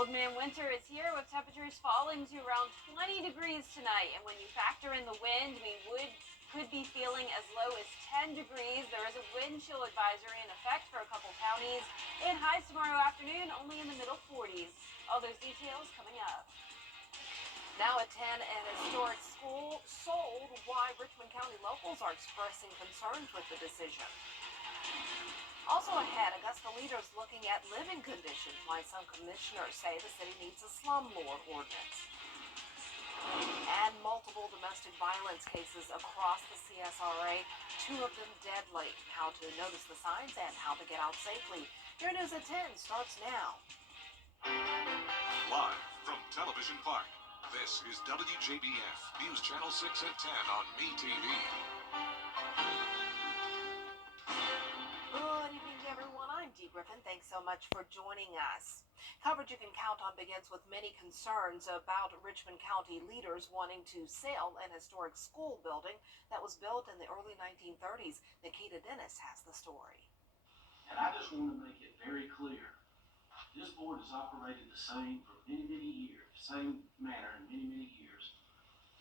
Old Man Winter is here with temperatures falling to around 20 degrees tonight. And when you factor in the wind, could be feeling as low as 10 degrees. There is a wind chill advisory in effect for a couple counties. And highs tomorrow afternoon only in the middle 40s. All those details coming up. Now at 10, an historic school sold. Why Richmond County locals are expressing concerns with the decision. Also ahead, Augusta leaders looking at living conditions. Why some commissioners say the city needs a slumlord ordinance. And multiple domestic violence cases across the CSRA, 2 of them deadly. How to notice the signs and how to get out safely. Your News at 10 starts now. Live from Television Park, this is WJBF News Channel 6 at 10 on MeTV. Good evening, everyone. I'm Dee Griffin. Thanks so much for joining us. Coverage you can count on begins with many concerns about Richmond County leaders wanting to sell an historic school building that was built in the early 1930s. Nikita Dennis has the story. And I just want to make it very clear, this board has operated the same for many, many years, same manner in many, many years.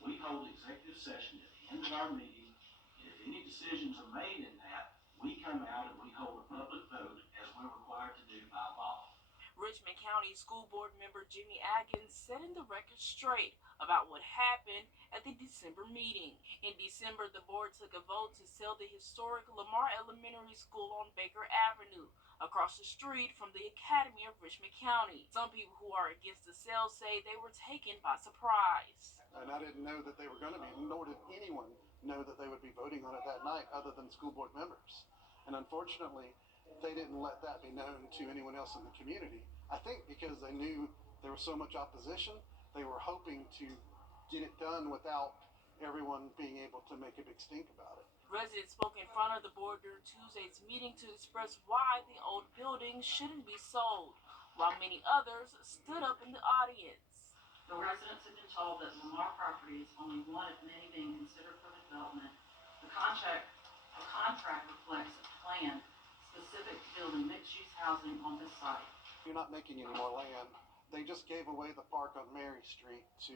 We hold executive session at the end of our meeting, and if any decisions are made in that, we come out and we hold a public vote as we're required to do by law. Richmond County School Board member Jimmy Atkins setting the record straight about what happened at the December meeting. In December, the board took a vote to sell the historic Lamar Elementary School on Baker Avenue, across the street from the Academy of Richmond County. Some people who are against the sale say they were taken by surprise. And I didn't know that they were going to be, nor did anyone know that they would be voting on it that night other than school board members. And unfortunately, they didn't let that be known to anyone else in the community. I think because they knew there was so much opposition, they were hoping to get it done without everyone being able to make a big stink about it. Residents spoke in front of the board during Tuesday's meeting to express why the old building shouldn't be sold, while many others stood up in the audience. The residents have been told that Lamar property is only one of many being considered for development. The contract reflects a plan specific to building mixed-use housing on this site. You're not making any more land. They just gave away the park on Mary Street to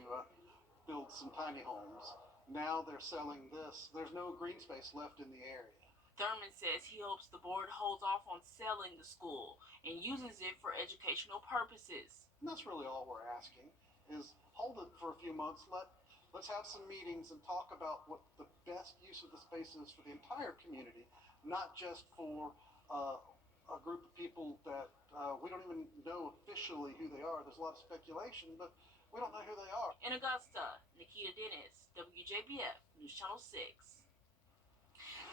build some tiny homes. Now they're selling this. There's no green space left in the area. Thurman says he hopes the board holds off on selling the school and uses it for educational purposes. And that's really all we're asking, is hold it for a few months. Let's have some meetings and talk about what the best use of the space is for the entire community, not just for a group of people that we don't even know officially who they are. There's a lot of speculation, but we don't know who they are. In Augusta, Nikita Dennis, WJBF News Channel 6.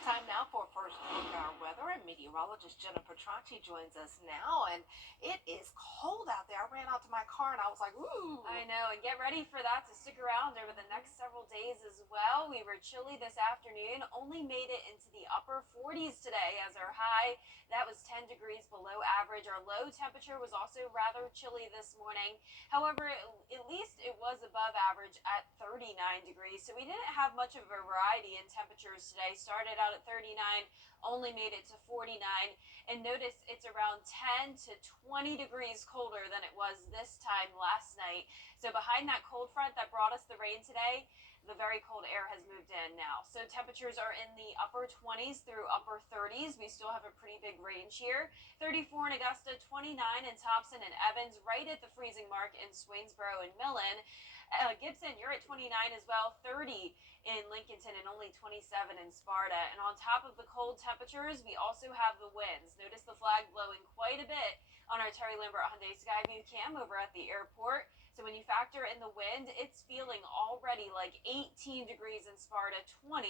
Time now for a first look at our weather, and meteorologist Jennifer Tranchi joins us now. And it is cold out there. I ran out to my car and I was like, ooh. I know, and get ready for that to stick around over the next several days as well. We were chilly this afternoon, only made it into the upper 40s today as our high. That was 10 degrees below average. Our low temperature was also rather chilly this morning. However, at least it was above average at 39 degrees. So we didn't have much of a variety in temperatures today. Started out at 39, only made it to 49. And notice it's around 10 to 20 degrees colder than it was this time last night. So behind that cold front that brought us the rain today, the very cold air has moved in now. So temperatures are in the upper 20s through upper 30s. We still have a pretty big range here. 34 in Augusta, 29 in Thompson and Evans, right at the freezing mark in Swainsboro and Millen. Gibson, you're at 29 as well, 30 in Lincolnton, and only 27 in Sparta. And on top of the cold temperatures, we also have the winds. Notice the flag blowing quite a bit on our Terry Lambert Hyundai Skyview cam over at the airport. So when you factor in the wind, it's feeling already like 18 degrees in Sparta, 20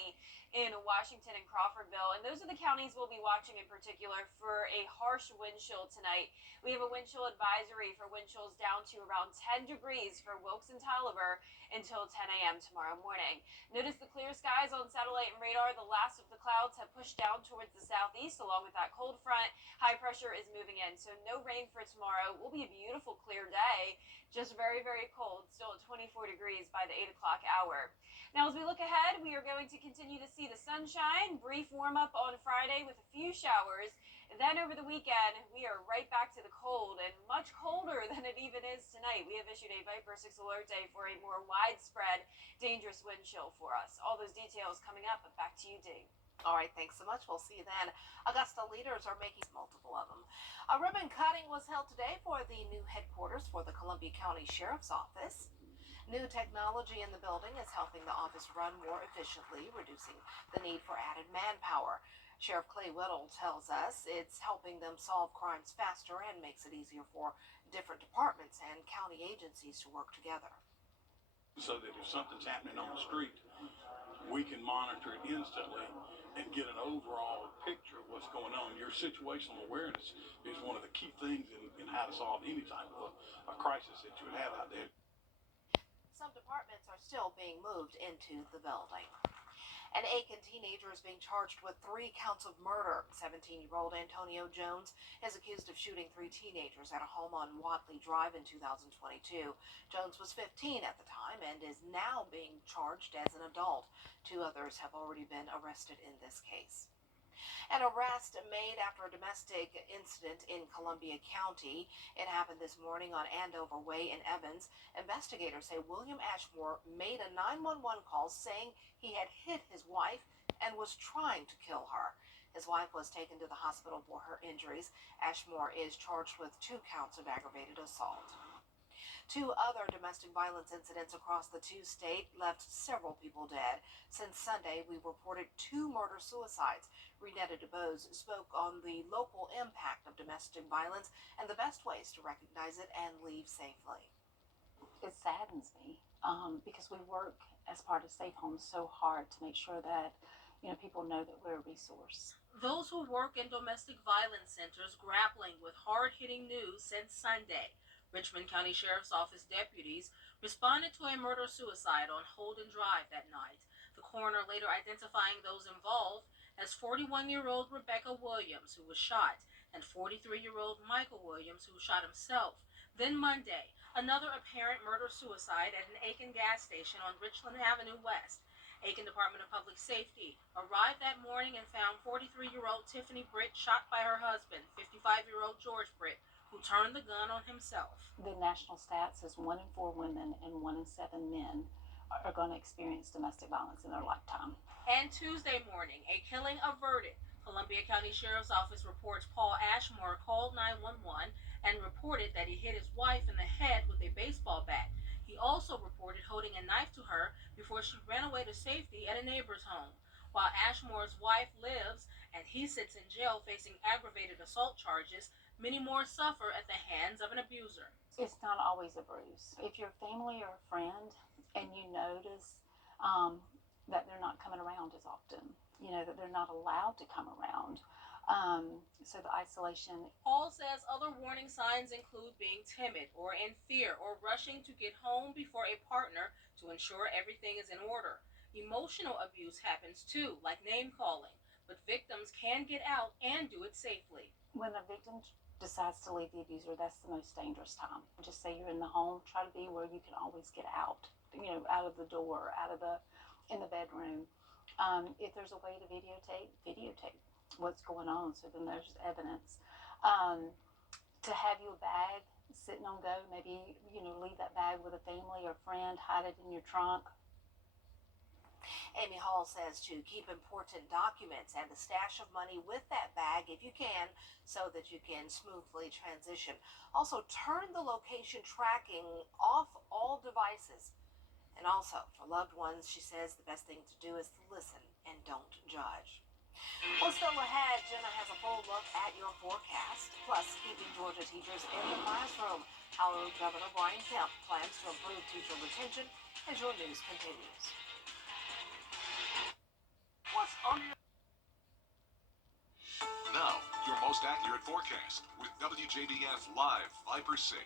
in Washington and Crawfordville. And those are the counties we'll be watching in particular for a harsh wind chill tonight. We have a wind chill advisory for wind chills down to around 10 degrees for Wilkes and Taliaferro until 10 a.m. tomorrow morning. Notice the clear skies on satellite and radar. The last of the clouds have pushed down towards the southeast along with that cold front. High pressure is moving in, so no rain for tomorrow. Will be a beautiful clear day, just very, very cold, still at 24 degrees by the 8 o'clock hour. Now, as we look ahead, we are going to continue to see the sunshine, brief warm up on Friday with a few showers. Then over the weekend, we are right back to the cold and much colder than it even is tonight. We have issued a Viper 6 alert day for a more widespread dangerous wind chill for us. All those details coming up, but back to you, Dee. All right, thanks so much. We'll see you then. Augusta leaders are making multiple of them. A ribbon cutting was held today for the new headquarters for the Columbia County Sheriff's Office. New technology in the building is helping the office run more efficiently, reducing the need for added manpower. Sheriff Clay Whittle tells us it's helping them solve crimes faster and makes it easier for different departments and county agencies to work together. So that if something's happening on the street, we can monitor it instantly and get an overall picture of what's going on. Your situational awareness is one of the key things in how to solve any type of a crisis that you would have out there. Some departments are still being moved into the building. An Aiken teenager is being charged with 3 counts of murder. 17-year-old Antonio Jones is accused of shooting 3 teenagers at a home on Watley Drive in 2022. Jones was 15 at the time and is now being charged as an adult. 2 others have already been arrested in this case. An arrest made after a domestic incident in Columbia County. It happened this morning on Andover Way in Evans. Investigators say William Ashmore made a 911 call saying he had hit his wife and was trying to kill her. His wife was taken to the hospital for her injuries. Ashmore is charged with 2 counts of aggravated assault. 2 other domestic violence incidents across the 2 states left several people dead. Since Sunday, we reported 2 murder-suicides. Renetta DeBose spoke on the local impact of domestic violence and the best ways to recognize it and leave safely. It saddens me because we work as part of Safe Homes so hard to make sure that people know that we're a resource. Those who work in domestic violence centers grappling with hard-hitting news since Sunday. Richmond County Sheriff's Office deputies responded to a murder-suicide on Holden Drive that night. The coroner later identifying those involved as 41-year-old Rebecca Williams, who was shot, and 43-year-old Michael Williams, who shot himself. Then Monday, another apparent murder-suicide at an Aiken gas station on Richland Avenue West. Aiken Department of Public Safety arrived that morning and found 43-year-old Tiffany Britt shot by her husband, 55-year-old George Britt, who turned the gun on himself. The national stats is 1 in 4 women and 1 in 7 men are going to experience domestic violence in their lifetime. And Tuesday morning, a killing averted. Columbia County Sheriff's Office reports Paul Ashmore called 911 and reported that he hit his wife in the head with a baseball bat. He also reported holding a knife to her before she ran away to safety at a neighbor's home. While Ashmore's wife lives and he sits in jail facing aggravated assault charges, many more suffer at the hands of an abuser. It's not always a bruise. If you're family or a friend and you notice that they're not coming around as often, that they're not allowed to come around, so the isolation. Paul says other warning signs include being timid or in fear or rushing to get home before a partner to ensure everything is in order. Emotional abuse happens too, like name calling, but victims can get out and do it safely. When a victim decides to leave the abuser, that's the most dangerous time. Just say you're in the home, try to be where you can always get out, out of the door, in the bedroom. If there's a way to videotape what's going on, so then there's evidence. To have your bag sitting on go, maybe, leave that bag with a family or friend, hide it in your trunk. Amy Hall says to keep important documents and a stash of money with that bag if you can, so that you can smoothly transition. Also, turn the location tracking off all devices. And also, for loved ones, she says the best thing to do is to listen and don't judge. Well, still ahead, Jenna has a full look at your forecast, plus keeping Georgia teachers in the classroom. How Governor Brian Kemp plans to improve teacher retention as your news continues. What's on your... Now, your most accurate forecast with WJBF Live Viper 6.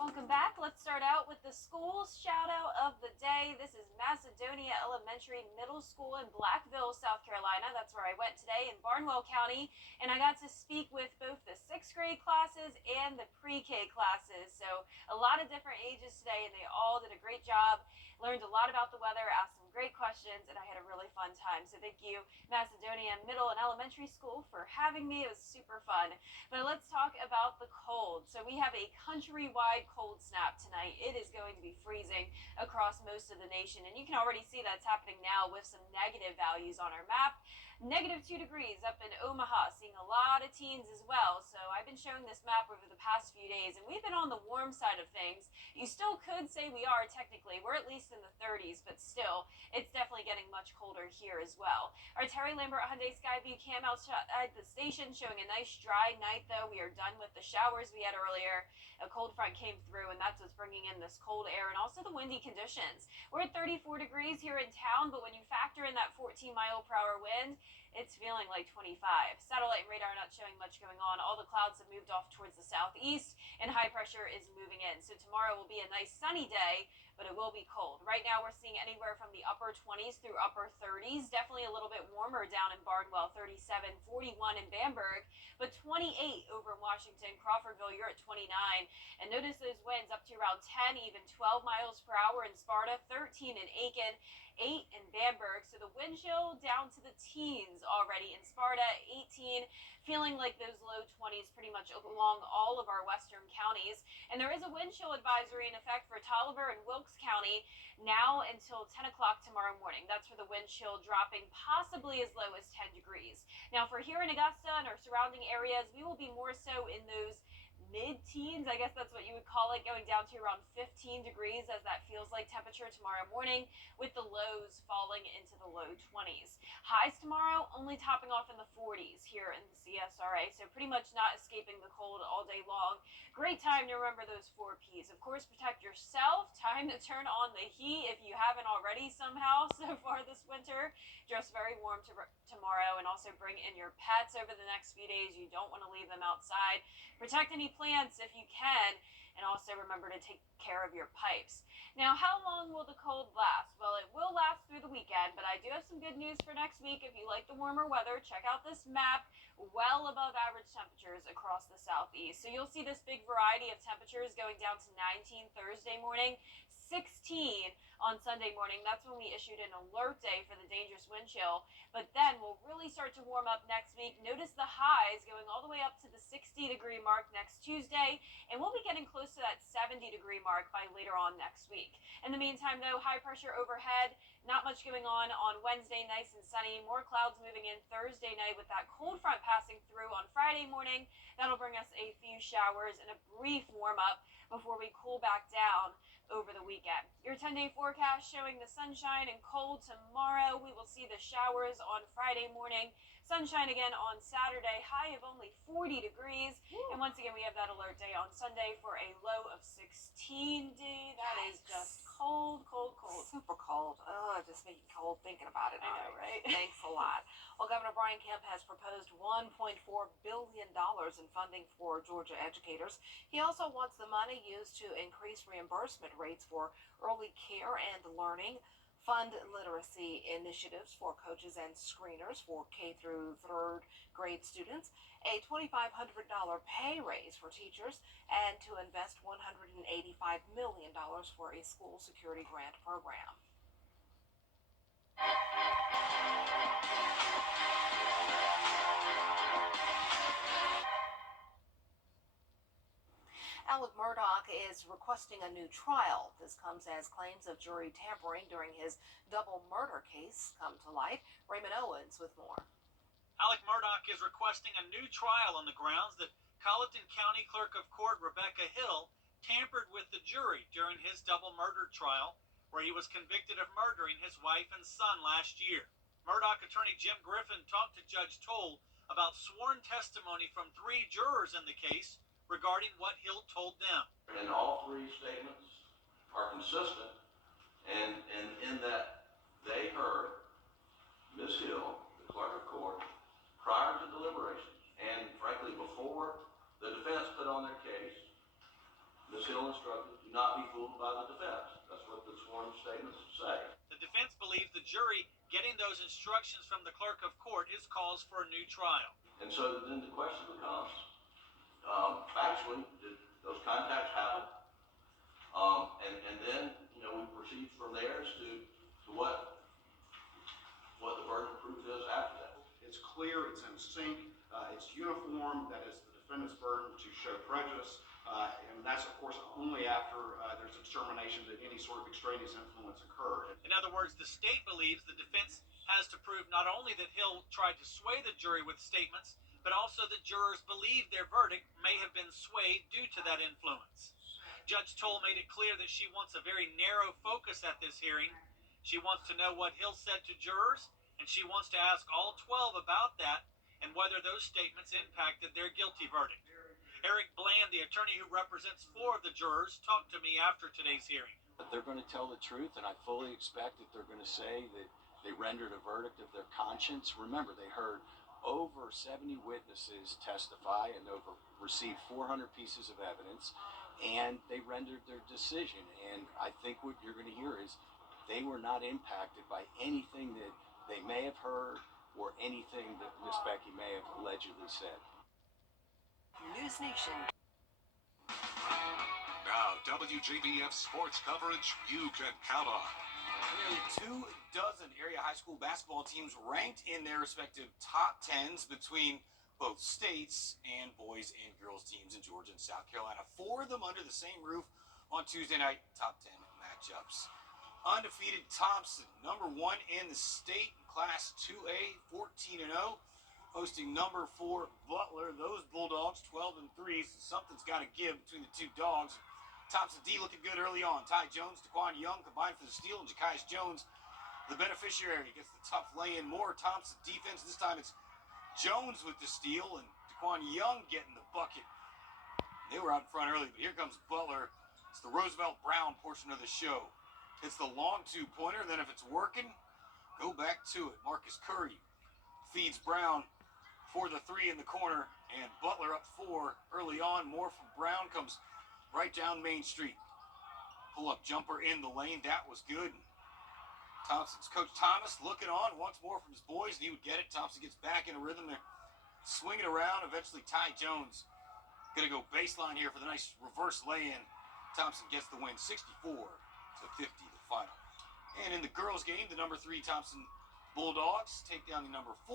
Welcome back. Let's start out with the school shout out of the day. This is Macedonia Elementary Middle School in Blackville, South Carolina. That's where I went today in Barnwell County, and I got to speak with both the 6th grade classes and the pre-K classes. So a lot of different ages today, and they all did a great job. Learned a lot about the weather, asked some great questions, and I had a really fun time. So thank you, Macedonia Middle and Elementary School, for having me. It was super fun. But let's talk about the cold. So we have a countrywide cold snap tonight. It is going to be freezing across most of the nation, and you can already see that's happening now with some negative values on our map. -2 degrees up in Omaha, seeing a lot of teens as well. So I've been showing this map over the past few days, and we've been on the warm side of things. You still could say we are technically. We're at least in the 30s, but still, it's definitely getting much colder here as well. Our Terry Lambert Hyundai Skyview cam outside the station showing a nice dry night, though. We are done with the showers we had earlier. A cold front came through, and that's what's bringing in this cold air and also the windy conditions. We're at 34 degrees here in town, but when you factor in that 14-mile-per-hour wind, it's feeling like 25. Satellite and radar not showing much going on. All the clouds have moved off towards the southeast, and high pressure is moving in. So tomorrow will be a nice sunny day, but it will be cold. Right now we're seeing anywhere from the upper 20s through upper 30s. Definitely a little bit warmer down in Barnwell, 37, 41 in Bamberg, but 28 over in Washington. Crawfordville, you're at 29. And notice those winds up to around 10, even 12 miles per hour in Sparta, 13 in Aiken, 8 in Bamberg. So the wind chill down to the teens already in Sparta, 18, feeling like those low 20s pretty much along all of our western counties. And there is a wind chill advisory in effect for Tolliver and Wilkes County now until 10 o'clock tomorrow morning. That's for the wind chill dropping possibly as low as 10 degrees. Now for here in Augusta and our surrounding areas, we will be more so in those mid-teens, I guess that's what you would call it, going down to around 15 degrees as that feels like temperature tomorrow morning, with the lows falling into the low 20s. Highs tomorrow only topping off in the 40s here in the CSRA, so pretty much not escaping the cold all day long. Great time to remember those 4 P's. Of course, protect yourself. Time to turn on the heat if you haven't already somehow so far this winter. Dress very warm tomorrow, and also bring in your pets over the next few days. You don't want to leave them outside. Protect any plants if you can, and also remember to take care of your pipes. Now, how long will the cold last? Well, it will last through the weekend, but I do have some good news for next week. If you like the warmer weather, check out this map. Well above average temperatures across the southeast. So you'll see this big variety of temperatures going down to 19 Thursday morning, 16 on Sunday morning. That's when we issued an alert day for the dangerous wind chill. But then we'll really start to warm up next week. Notice the highs going all the way up to the 60-degree mark next Tuesday, and we'll be getting close to that 70-degree mark by later on next week. In the meantime, though, high pressure overhead, not much going on Wednesday, nice and sunny. More clouds moving in Thursday night with that cold front passing through on Friday morning. That'll bring us a few showers and a brief warm up before we cool back down over the weekend. Your 10-day forecast showing the sunshine and cold tomorrow. We will see the showers on Friday morning. Sunshine again on Saturday, high of only 40 degrees. And once again, we have that alert day on Sunday for a low of 16. That is just cold, cold, cold. Super cold. Oh, it just makes me cold thinking about it. I know, right? Thanks a lot. Well, Governor Brian Kemp has proposed $1.4 billion in funding for Georgia educators. He also wants the money used to increase reimbursement rates for early care and learning, fund literacy initiatives for coaches and screeners for K through 3rd grade students, a $2,500 pay raise for teachers, and to invest $185 million for a school security grant program. Alec Murdaugh is requesting a new trial. This comes as claims of jury tampering during his double murder case come to light. Raymond Owens with more. Alec Murdaugh is requesting a new trial on the grounds that Colleton County Clerk of Court Rebecca Hill tampered with the jury during his double murder trial, where he was convicted of murdering his wife and son last year. Murdaugh attorney Jim Griffin talked to Judge Toll about sworn testimony from 3 jurors in the case regarding what Hill told them. And all 3 statements are consistent, and in that they heard Ms. Hill, the clerk of court, prior to deliberations, and frankly before the defense put on their case, Ms. Hill instructed, do not be fooled by the defense. That's what the sworn statements say. The defense believes the jury getting those instructions from the clerk of court is cause for a new trial. And so then the question becomes, factually, did those contacts happen? And then, you know, we proceed from there as to what the burden of proof is after that. It's clear, it's in sync, it's uniform, that is the defendant's burden to show prejudice, and that's of course only after there's a determination that any sort of extraneous influence occurred. In other words, the state believes the defense has to prove not only that Hill tried to sway the jury with statements, but also that jurors believe their verdict may have been swayed due to that influence. Judge Toll made it clear that she wants a very narrow focus at this hearing. She wants to know what Hill said to jurors, and she wants to ask all 12 about that and whether those statements impacted their guilty verdict. Eric Bland, the attorney who represents 4 of the jurors, talked to me after today's hearing. But they're going to tell the truth, and I fully expect that they're going to say that they rendered a verdict of their conscience. Remember, they heard over 70 witnesses testify and received 400 pieces of evidence, and they rendered their decision. And I think what you're going to hear is they were not impacted by anything that they may have heard or anything that Miss Becky may have allegedly said. News Nation. Now, WJBF sports coverage you can count on. Nearly 24 area high school basketball teams ranked in their respective top 10s between both states and boys and girls teams in Georgia and South Carolina. 4 of them under the same roof on Tuesday night top 10 matchups. Undefeated Thompson, number 1 in the state, Class 2A, 14-0, hosting number 4 Butler. Those Bulldogs 12-3, so something's got to give between the two dogs. Thompson D looking good early on. Ty Jones, Daquan Young combined for the steal, and Ja'Kias Jones, the beneficiary, gets the tough lay-in. More Thompson defense. This time it's Jones with the steal and Daquan Young getting the bucket. They were out in front early, but here comes Butler. It's the Roosevelt Brown portion of the show. It's the long 2-pointer. Then if it's working, go back to it. Marcus Curry feeds Brown for the 3 in the corner, and Butler up 4 early on. More from Brown comes right down Main Street. Pull-up jumper in the lane. That was good. Thompson's Coach Thomas looking on, wants more from his boys, and he would get it. Thompson gets back in a rhythm there, swinging around. Eventually, Ty Jones going to go baseline here for the nice reverse lay-in. Thompson gets the win, 64-50, the final. And in the girls' game, the number 3 Thompson Bulldogs take down the number 6,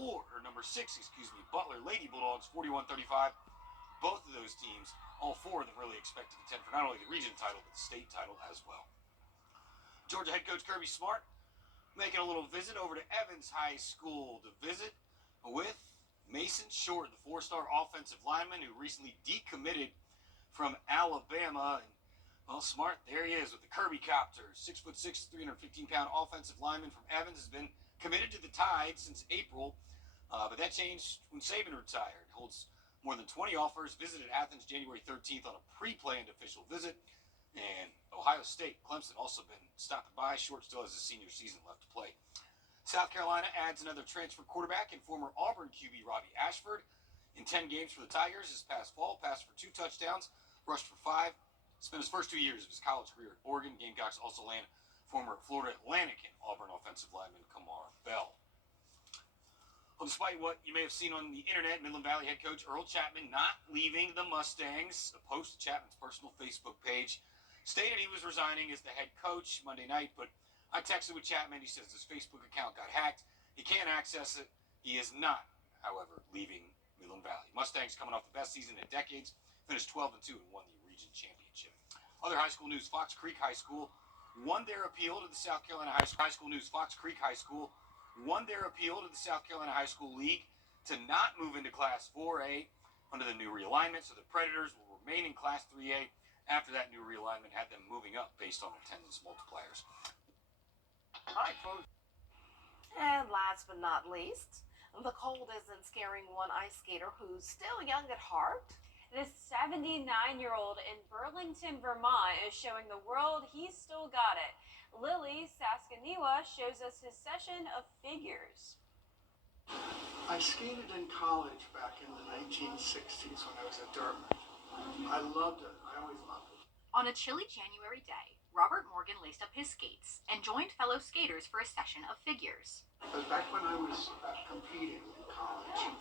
Butler Lady Bulldogs, 41-35. Both of those teams, all 4 of them really expect to contend for not only the region title, but the state title as well. Georgia head coach Kirby Smart making a little visit over to Evans High School to visit with Mason Short, the 4-star offensive lineman who recently decommitted from Alabama. And, well, Smart, there he is with the Kirby Copter. 6'6", 315-pound offensive lineman from Evans has been committed to the Tide since April, but that changed when Saban retired. Holds more than 20 offers, visited Athens January 13th on a pre-planned official visit. And Ohio State, Clemson also been stopping by. Short still has his senior season left to play. South Carolina adds another transfer quarterback and former Auburn QB Robbie Ashford. In 10 games for the Tigers this past fall, passed for 2 touchdowns, rushed for 5. Spent his first 2 years of his college career at Oregon. Gamecocks also land former Florida Atlantic and Auburn offensive lineman Kamar Bell. Well, despite what you may have seen on the internet, Midland Valley head coach Earl Chapman not leaving the Mustangs. A post to Chapman's personal Facebook page stated he was resigning as the head coach Monday night, but I texted with Chapman. He says his Facebook account got hacked. He can't access it. He is not, however, leaving Midland Valley. Mustangs coming off the best season in decades, finished 12-2 and won the region championship. Other high school news, Fox Creek High School won their appeal to the South Carolina High School News. Fox Creek High School won their appeal to the South Carolina High School League to not move into Class 4A under the new realignment, so the Predators will remain in Class 3A. After that new realignment had them moving up based on attendance multipliers. All right, folks. And last but not least, the cold isn't scaring one ice skater who's still young at heart. This 79-year-old in Burlington, Vermont is showing the world he's still got it. Lily Saskaniwa shows us his session of figures. I skated in college back in the 1960s when I was at Dartmouth. I loved it. I always loved it. On a chilly January day, Robert Morgan laced up his skates and joined fellow skaters for a session of figures. Because back when I was competing in college,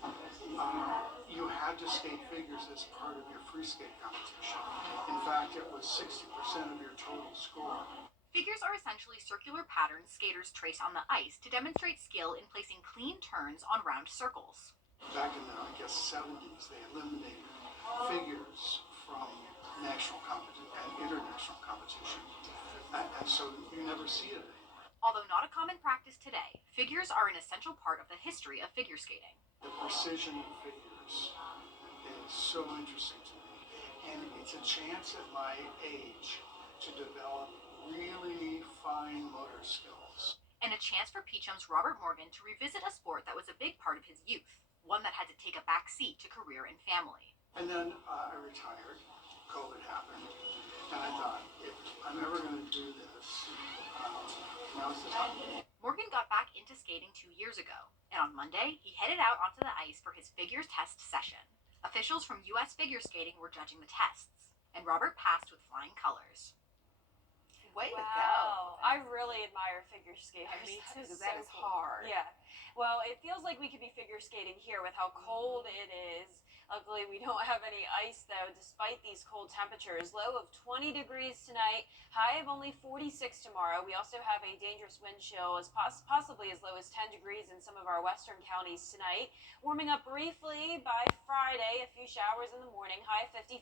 you had to skate figures as part of your free skate competition. In fact, it was 60% of your total score. Figures are essentially circular patterns skaters trace on the ice to demonstrate skill in placing clean turns on round circles. Back in the, 70s, they eliminated figures from national competition and international competition. And so you never see it anymore. Although not a common practice today, figures are an essential part of the history of figure skating. The precision of figures is so interesting to me. And it's a chance at my age to develop really fine motor skills. And a chance for Peachum's Robert Morgan to revisit a sport that was a big part of his youth, one that had to take a back seat to career and family. And then I retired. COVID happened. And I thought, if I'm ever going to do this, now's the time. Morgan got back into skating 2 years ago, and on Monday, he headed out onto the ice for his figure test session. Officials from U.S. figure skating were judging the tests, and Robert passed with flying colors. Way to go. I really admire figure skaters. Me too, because That's that is so cool. hard. Yeah. Well, it feels like we could be figure skating here with how cold it is. Luckily, we don't have any ice, though, despite these cold temperatures. Low of 20 degrees tonight, high of only 46 tomorrow. We also have a dangerous wind chill, possibly as low as 10 degrees in some of our western counties tonight. Warming up briefly by Friday, a few showers in the morning, high 55.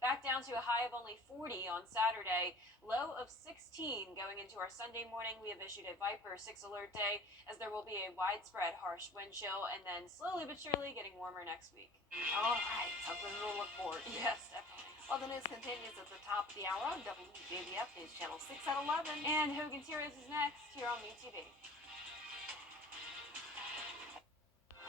Back down to a high of only 40 on Saturday. Low of 16 going into our Sunday morning. We have issued a Viper 6 alert day, as there will be a widespread harsh wind chill, and then slowly but surely getting warmer next week. All right, something to look forward to. Yes, definitely. Well, the news continues at the top of the hour on WJBF News Channel 6 at 11. And Hogan's Heroes is next here on WTV.